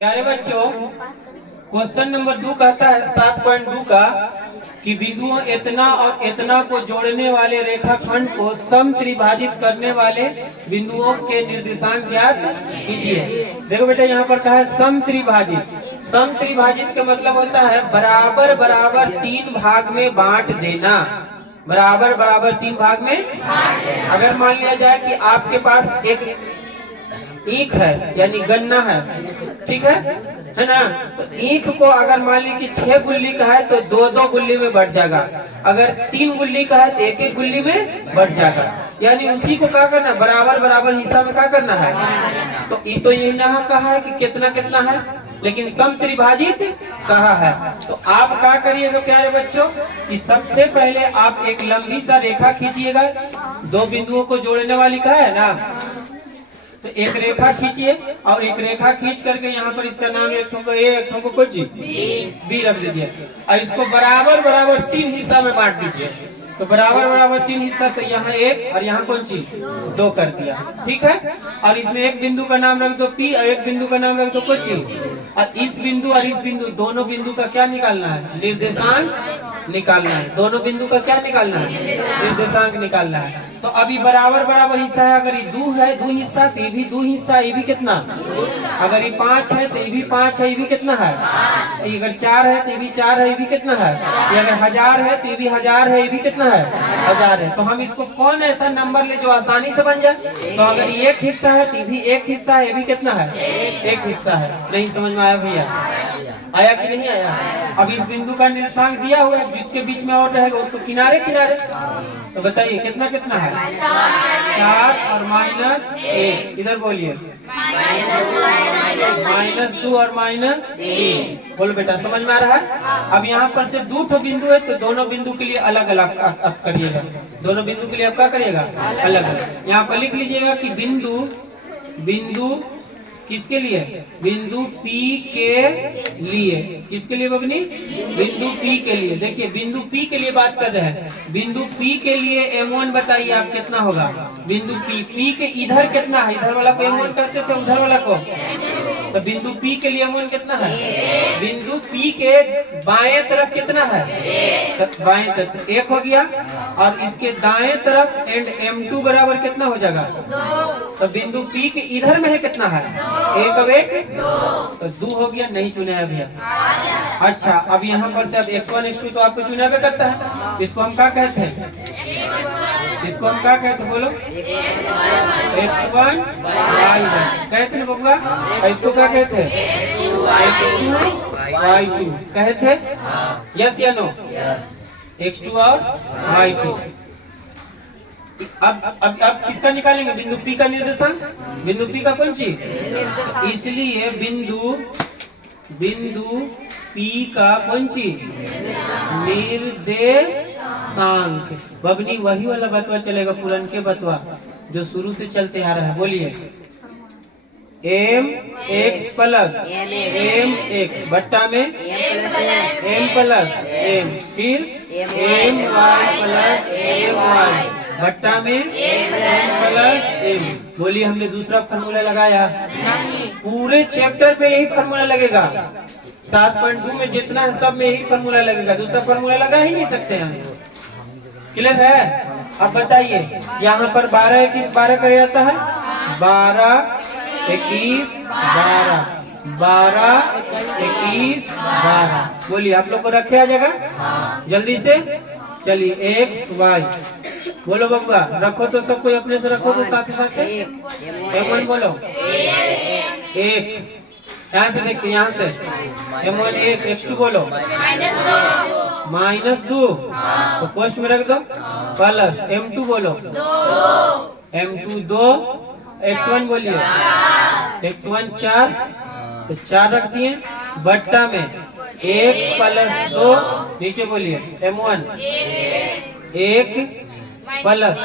प्यारे बच्चों, question number 2 कहता है 7.2 का कि बिंदुओं इतना और इतना को जोड़ने वाले रेखाखंड को सम त्रिभाजित करने वाले बिंदुओं के निर्देशांक ज्ञात कीजिए। देखो बेटा, यहाँ पर कहा है सम त्रिभाजित। सम त्रिभाजित का मतलब होता है बराबर बराबर 3 भाग में बांट देना। बराबर बराबर 3 भाग में अगर मान लिया जाए कि आपके पास एक ईख है यानी गन्ना है, ठीक है ना। तो ईख को अगर मान ली कि 6 गुल्ली का है तो 2-2 गुल्ली में बढ़ जाएगा। अगर 3 गुल्ली का है तो 1-1 गुल्ली में बढ़ जाएगा। यानी उसी को क्या करना है, बराबर बराबर हिस्सा में क्या करना है। तो ये तो यही ना कहा है कि कितना कितना है, लेकिन सम त्रिभाजित कहा है। तो आप क्या करिएगा प्यारे बच्चों कि सबसे पहले आप एक लंबी सा रेखा खींचिएगा। 2 बिंदुओं को जोड़ने वाली कहा है ना, तो एक रेखा खींचिए और एक रेखा खींच करके यहाँ पर इसका नाम एक ठो ए, एक ठो को कुछ बी रख दीजिए और इसको बराबर बराबर 3 हिस्सा में बांट दीजिए। तो बराबर बराबर 3 हिस्सा, तो यहाँ 1 और यहाँ कौन चीज 2 कर दिया, ठीक है। और इसमें एक बिंदु का नाम रख दो P और एक बिंदु का नाम रख दो कुछ। और इस बिंदु और इस बिंदु दोनों बिंदु का क्या निकालना है, निर्देशांक निकालना है। दोनों बिंदु का क्या निकालना है, निर्देशांक निकालना है। तो अभी बराबर बराबर हिस्सा है। अगर ये 2 है 2 हिस्सा तो ये भी 2 हिस्सा, ये भी कितना। अगर ये 5 है तो ये भी 5 है, ये भी कितना है। अगर 4 है तो ये भी 4 है, ये भी कितना है। ये अगर 1000 है तो ये भी 1000 है, ये भी कितना है 1000 है। तो हम इसको कौन ऐसा नंबर ले जो आसानी से बन जाए। तो अगर ये 1 हिस्सा है तो ये भी 1 हिस्सा है, ये भी कितना है 1 हिस्सा है। नहीं समझ में आया भैया, आया कि नहीं आया। अब इस बिंदु का निर्देशांक दिया हुआ है, जिसके बीच में और रहेगा उसको किनारे किनारे। तो बताइए कितना कितना है 4 और -1। इधर बोलिए -2 और -3। बोलो बेटा, समझ में आ रहा है। अब यहाँ पर से 2 ठो बिंदु है तो दोनों बिंदु के लिए अलग अलग आप करिएगा। दोनों बिंदु के लिए आप क्या करिएगा, अलग अलग। यहाँ पर लिख लीजिएगा कि बिंदु किसके लिए, बिंदु P के लिए। किसके लिए बबनी, बिंदु P के लिए। देखिए बिंदु P के लिए बात कर रहे हैं। बिंदु P के लिए M1 बताइए आप कितना होगा। बिंदु P के इधर कितना है, इधर वाला को M1 कहते थे, उधर वाला को। तो बिंदु P के लिए M1 कितना है। बिंदु P के बाएं तरफ कितना है, तो बाएं तरफ 1 हो गया। और इसके दाएं तरफ एंड M2 बराबर कितना हो जाएगा। तो बिंदु P के इधर में है कितना है 1 और 1, तो 2 हो गया। नहीं चुने है भैया। अच्छा, अब यहाँ पर से अब x1 x2 तो आपको चुना भी करता है। इसको हम क्या कहते हैं, इसको हम क्या कहते हैं, बोलो x1 y1 कहते हैं बबुआ। इसको क्या कहते हैं x2 y2 कहते हैं। यस या नो, x2 और y2। अब किसका निकालेंगे, बिंदु P का निर्देशांक। बिंदु P का कौन चीज, इसलिए बिंदु P का कौन चीज, निर्देशांक। बबनी वही वाला बतवा चलेगा, पुरन के बतवा जो शुरू से चलते आ रहा है। बोलिए mx प्लस mx बट्टा में m प्लस m, फिर my प्लस my बट्टा में m प्लस m। बोलिए हमने दूसरा फार्मूला लगाया, पूरे चैप्टर पे यही फार्मूला लगेगा। 7.2 में जितना है सब में यही फार्मूला लगेगा, दूसरा फार्मूला लगा ही नहीं सकते हैं। क्लियर है। अब बताइए यहाँ पर 12 21 12 कर जाता है, 12 21 12 12 21 12। बोलिए आप लोग को रखे आ जाएगा जल्दी से। चलिए x y बोलो बबुआ, रखो तो सब कोई अपने से रखो तो साथ साथ M1 बोलो 1। यहाँ से देखिए, यहाँ से M1 1, x2 बोलो -2, तो पोस्ट में रख दो प्लस M2 बोलो M2 2, x1 बोलिए x1 4, तो 4 रख दिए बट्टा में 1 प्लस 2, नीचे बोलिए M1 1 प्लस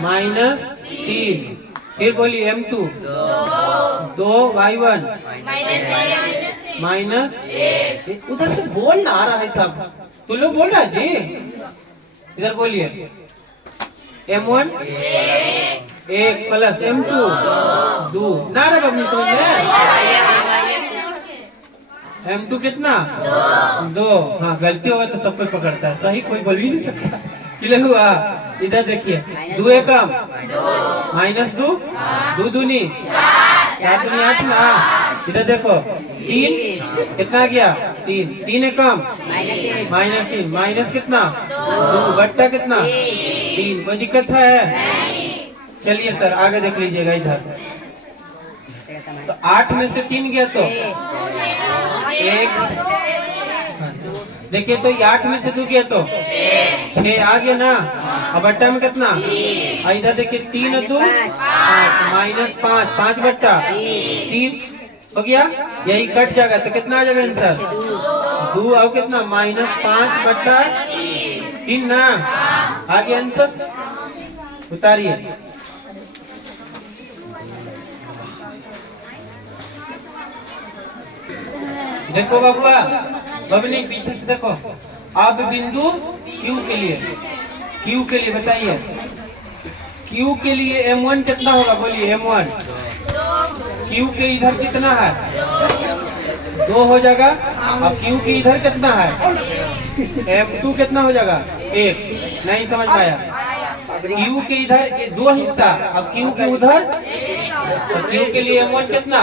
-3, फिर बोलिए M2 2 y1 माइनस। उधर से बोल ना आ रहा है सब, तू लोग बोल रहा है जी। इधर बोलिए M1 1 प्लस M2 2 ना रे बबनी समझ में। M2 कितना 2। हाँ गलती होगा तो सब कोई पकड़ता है, सही कोई बोल ही नहीं सकता। क्लियर हुआ। इधर देखिए 2 एकम -2 2 दूनी 4 दूनी 8 ना। इधर देखो 3 कितना गया 3 3 एकम -3 माइनस कितना 2 बट्टा कितना 3। कोई दिक्कत है? चलिए सर आगे देख लीजिएगा। इधर तो 8 में से 3 गया तो 1। देखिए तो 8 में से 2 गया तो 6 आ गया ना। अब बट्टा में कितना, इधर देखिए 3 और 2 -5 5 बट्टा 3 हो गया। यही कट जाएगा तो कितना आ जाएगा आंसर 2 और कितना -5 बट्टा 3 ना। आ गया आंसर। उतारिए। देखो बबुआ बबनी पीछे से देखो। अब बिंदु Q के लिए बताइए। Q के लिए M1 कितना होगा बोलिए। M1 Q के इधर कितना है 2 हो जाएगा। अब Q के इधर कितना है M2 कितना हो जाएगा 1। नहीं समझ पाया। Q के इधर 2 हिस्सा, अब Q के उधर तो Q के लिए M1 कितना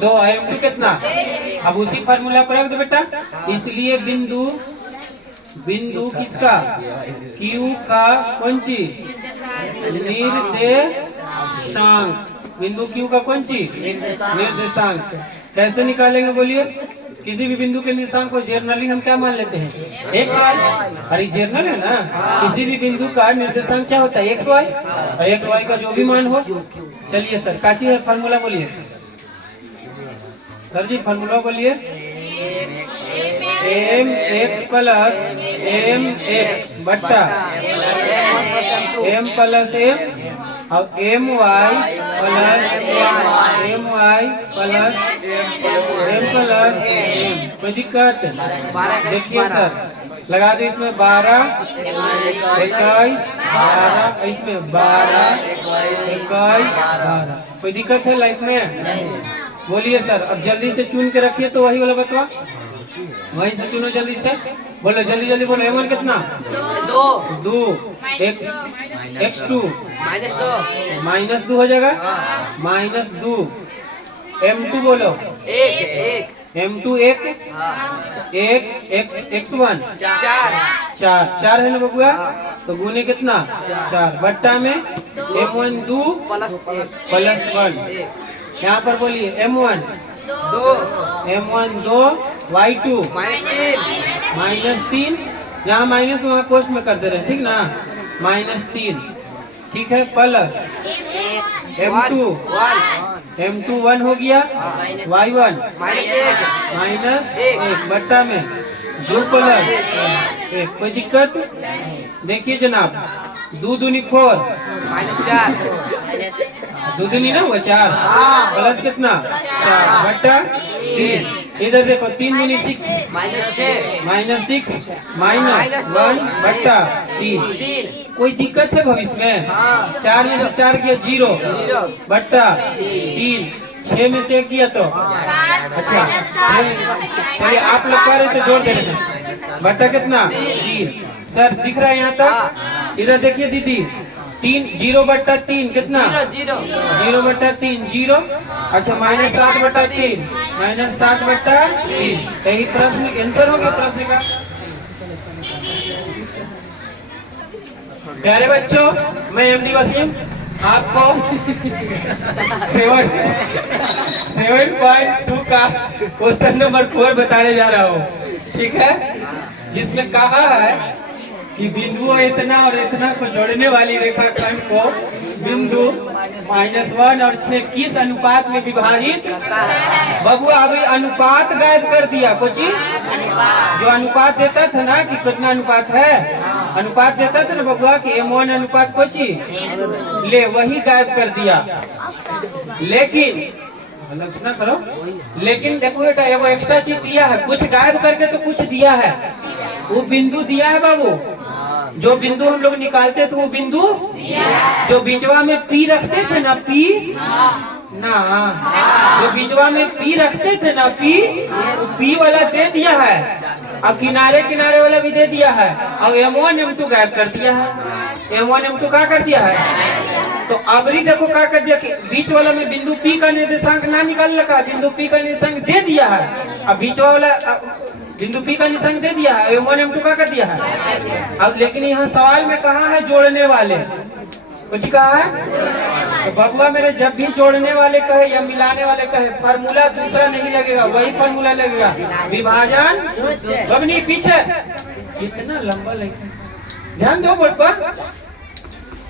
2 M2 कितना। अब उसी फार्मूला पर रख दो बेटा। इसलिए बिंदु किसका Q का कौन सी निर्देशांक। बिंदु Q का कौन सी निर्देशांक। कैसे निकालेंगे बोलिए। किसी भी बिंदु के निर्देशांक को जर्नली हम क्या मान लेते हैं XY। अरे जर्नल है ना। किसी भी बिंदु का निर्देशांक क्या होता है XY और XY का जो भी मान हो। चलिए सर काची है फार्मूला बोलिए। सर जी फार्मूला बोलिए। mx प्लस mx बट्टा m प्लस m और my plus m plus m। कोई दिक्कत? देखिए सर लगा दो इसमें 12 21 12 इसमें 12 21 12। कोई दिक्कत है लाइफ में? बोलिए सर। अब जल्दी से चुन के रखिए तो वही वाला बतवा। वहीं से चुनो जल्दी से। बोलो जल्दी जल्दी बोलो। M1 कितना 2 x2 -2 हो जाएगा -2। M2 बोलो 1 M2 1 x1 4 है ना बबुआ। तो गुने कितना 4 बट्टा में M1 2 प्लस 1। यहाँ पर बोलिए M1 2 y2 -3। यहाँ माइनस वहाँ पोस्ट में कर दे रहे हैं ठीक ना। -3 ठीक है प्लस M2 1 हो गया y1 -1 बट्टा में 2 प्लस 1। कोई दिक्कत? देखिए जनाब 2 दूनी 4 2 दूनी ना वो 4 प्लस कितना 4 बट्टा 3। इधर देखो 3 दूनी 6 -6 -1 बट्टा 3। कोई दिक्कत है भविष्य में? 4 में से 4 किया 0 बट्टा 3। 6 में से किया तो अच्छा चलिए आप लोग कर रहे तो जोड़ दे रहे बट्टा कितना 3। सर दिख रहा है यहाँ तक? इधर देखिए दीदी 3 0 बट्टा 3 कितना 0 बट्टा 3 0। अच्छा -7 बट्टा 3 -7 बट्टा 3। यही प्रश्न आंसर हो गया प्रश्न का। प्यारे बच्चों मैं MD वसीम आपको 7.2 का क्वेश्चन नंबर 4 बताने जा रहा हूँ ठीक है। जिसमें कहा है कि बिंदुओं इतना और इतना को जोड़ने वाली रेखाखंड को बिंदु -1 और 6 किस अनुपात में विभाजित। बबुआ अभी अनुपात गायब कर दिया। कुछ जो अनुपात देता था ना कि कितना अनुपात है, अनुपात देता था ना बबुआ कि M1 अनुपात कुछ ले वही गायब कर दिया। लेकिन सुना करो। लेकिन देखो बेटा वो एक्स्ट्रा चीज दिया है। कुछ गायब करके तो कुछ दिया है। वो बिंदु दिया है बाबू जो बिंदु हम लोग निकालते थे वो बिंदु जो बीचवा में पी रखते थे ना, पी ना, जो बीचवा में पी रखते थे ना, पी, वो पी वाला दे दिया है, अब किनारे किनारे वाला भी दे दिया है, अब M1 M2 गायब कर दिया है। M1 M2 क्या कर दिया है? तो अबरी देखो क्या कर दिया कि बीच वाला में बिंदु P का निर्देशांक ना निकाल रखा, बिंदु P का निर्देशांक दे दिया है, अब बीच वाला बिंदु P का निर्देशांक दे दिया है, M1 M2 क्या कर दिया है। अब लेकिन यहाँ सवाल में कहा है जोड़ने वाले, कुछ कहा है तो बबुआ मेरे जब भी जोड़ने वाले कहे या मिलाने वाले कहे, फार्मूला दूसरा नहीं लगेगा, वही फार्मूला लगेगा, विभाजन। बबनी पीछे कितना लंबा लगेगा, ध्यान दो बोर्ड पर,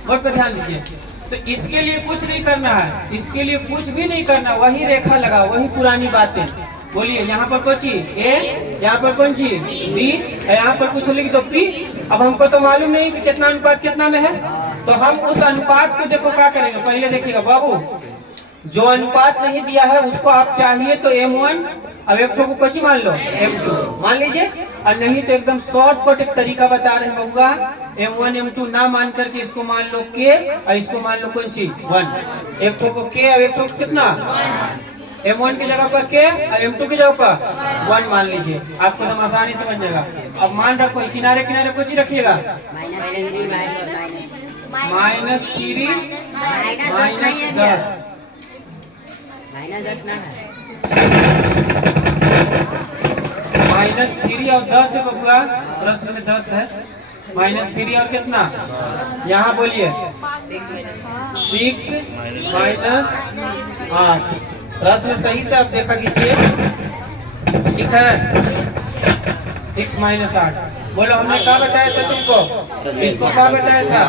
बोर्ड पर ध्यान दीजिए। तो इसके लिए कुछ नहीं करना है, इसके लिए कुछ भी नहीं करना, वही रेखा लगा, वही पुरानी बातें। बोलिए यहाँ पर कौन सी ए, यहाँ पर कौन सी बी, यहाँ पर कुछ लिख दो पी। अब हमको तो मालूम नहीं कि कितना अनुपात कितना में है, तो हम उस अनुपात को देखो क्या करेंगे। पहले देखिएगा बाबू, जो अनुपात नहीं दिया है उसको आप चाहिए तो M1, अब एक को कोची मान लो M2 मान लीजिए, और नहीं तो एकदम शॉर्टकट एक तरीका बता रहे हैं बबुआ, M1 M2 ना मान करके इसको मान लो K और इसको मान लो कौन सी 1। एक को K और एक को कितना M1 की जगह पर K और M2 की जगह पर 1 मान लीजिए, आपको एकदम आसानी से बन जाएगा। अब मान रखो किनारे किनारे कुछ रखिएगा, -3 -10 -3 और 10 है बबुआ, प्रश्न में 10 है, -3 और कितना यहाँ बोलिए 6 -8। प्रश्न सही से आप देखा कीजिए, ठीक है 6 -8। बोलो हमने क्या बताया था तुमको, इसको क्या बताया था,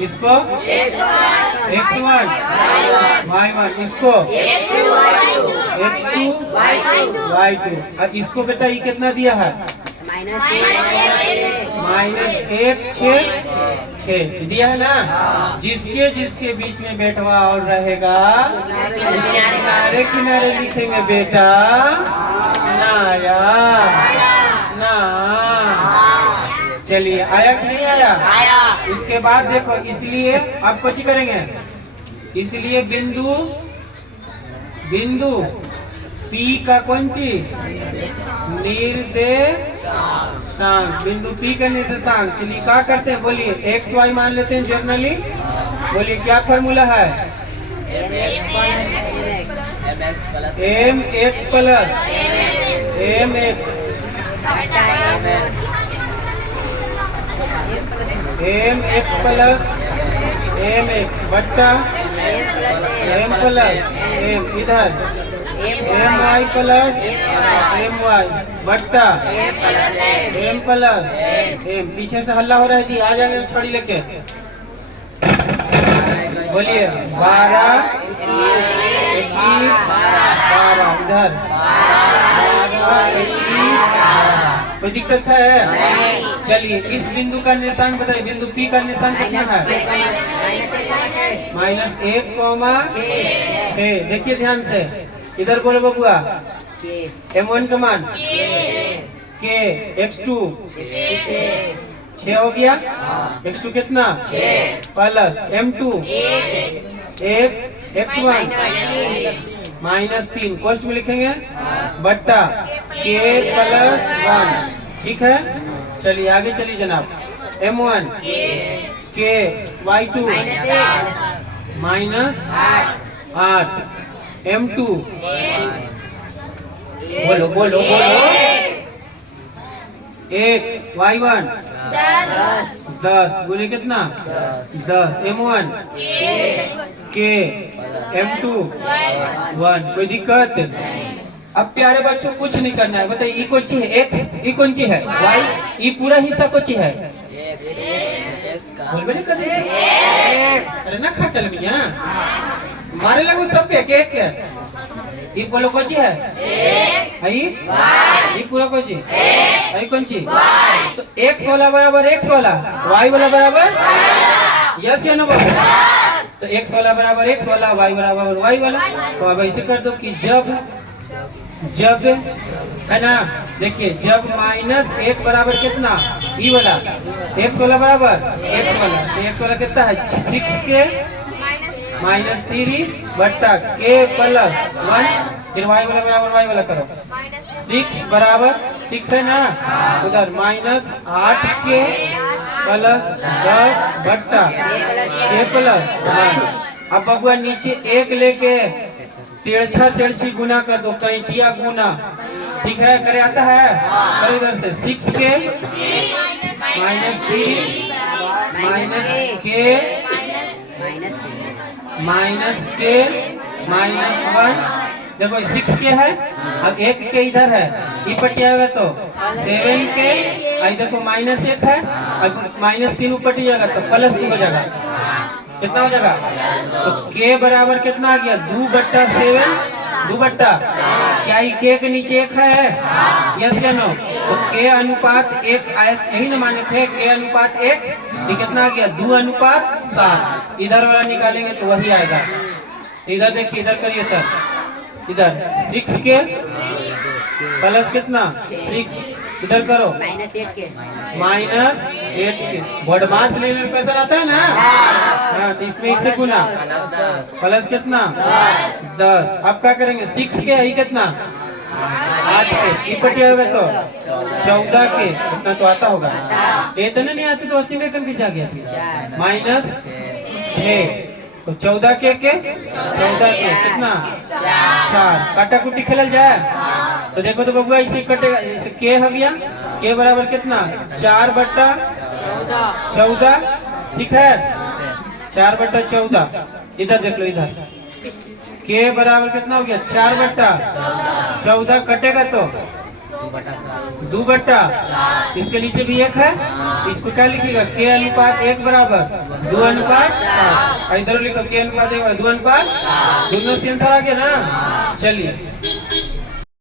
इसको x1 y1, इसको x2 y2। अब इसको बेटा ये कितना दिया है -1 दिया है ना, जिसके जिसके बीच में बेटवा और रहेगा किनारे किनारे लिखेंगे बेटा ना, आया ना, चलिए आया कि नहीं आया। इसके बाद देखो, इसलिए आप कुछ करेंगे, इसलिए बिंदु P का कौन सी निर्देशांक, बिंदु P का निर्देशांक, चलिए क्या करते हैं बोलिए x y मान लेते हैं जनरली। बोलिए क्या फॉर्मूला है, mx plus mx plus mx बट्टा m प्लस m, इधर my प्लस my बट्टा m प्लस m। पीछे से हल्ला हो रहा है जी, आ जाएंगे छड़ी लेके। बोलिए 12 इधर 12 कोई दिक्कत है। चलिए इस बिंदु का निर्देशांक बताइए, बिंदु P का निर्देशांक कितना है -1, देखिए ध्यान से, इधर बोलो बबुआ M1 का मान K, x2 6 हो गया, x2 कितना प्लस M2 1 x1 -3, कोष्ठ में लिखेंगे बट्टा K प्लस 1, ठीक है। चलिए आगे चलिए जनाब, M1 K y2 -8 M2 बोलो बोलो बोलो 1 y1 10 बोले कितना 10 M1 K M2 1। कोई दिक्कत। अब प्यारे बच्चों कुछ नहीं करना है, बताइए ये कौन सी है x, ये कौन सी है y, ये पूरा हिस्सा कौन सी है बोल कर अरे ना खा चल भैया मारे लगो सब पे एक ये बोलो कौन सी है ये पूरा कौन सी कौन सी, तो x वाला बराबर x वाला, y वाला बराबर यस या नो बाबू, तो x वाला बराबर x वाला, y बराबर y वाला। तो अब ऐसे कर दो कि जब जब है ना, देखिए जब -1 बराबर कितना, ई वाला x वाला बराबर x वाला, तो x वाला कितना है 6k -3 बट्टा k + 1, फिर y वाला बराबर y वाला करो, 6 बराबर 6 है ना, उधर -8k + 10 बट्टा k + 1। अब बबुआ नीचे 1 लेके तिरछा तिरछी गुना कर दो, कैंचिया गुना, ठीक है, करे आता है, करो इधर से 6k -k -1, देखो 6k है, अब 1k इधर है, ये पट्टी आएगा तो 7k, आई देखो -1 है, अब -3 ऊपर जाएगा तो +2 हो जाएगा, कितना हो जाएगा, तो k बराबर कितना आ गया 2/7, 2 बट्टा, क्या ये k के नीचे 1 है, यस या नो, तो k अनुपात 1 आए, यही न माने थे, k अनुपात 1, ये कितना आ गया 2:7, इधर वाला निकालेंगे तो वही आएगा, इधर देखिए, इधर करिए सर, इधर 6k प्लस कितना 6, इधर करो -8k, बदमाश लेने में पैसा आता है ना, हाँ, तो इसमें इससे गुना प्लस कितना 10, अब क्या करेंगे 6k है, कितना 8k, ये पट्टी होगा तो 14k, इतना तो आता होगा, इतना नहीं आते तो 80 में कम पीछे आ गया -6, तो 14k के 14k कितना 4, काटा कुटी खेलल जाए, तो देखो तो बबुआ इसे कटेगा, इसे k हो गया, k बराबर कितना 4/14, ठीक है, 4/14, इधर देख लो, इधर k बराबर कितना हो गया 4/14, कटेगा तो 2 बट्टा, इसके नीचे भी 1 है, इसको क्या लिखिएगा k अनुपात 1 बराबर 2:7, इधर लिखो k अनुपात 1 2:7, दोनों से आंसर आ गया ना, चलिए।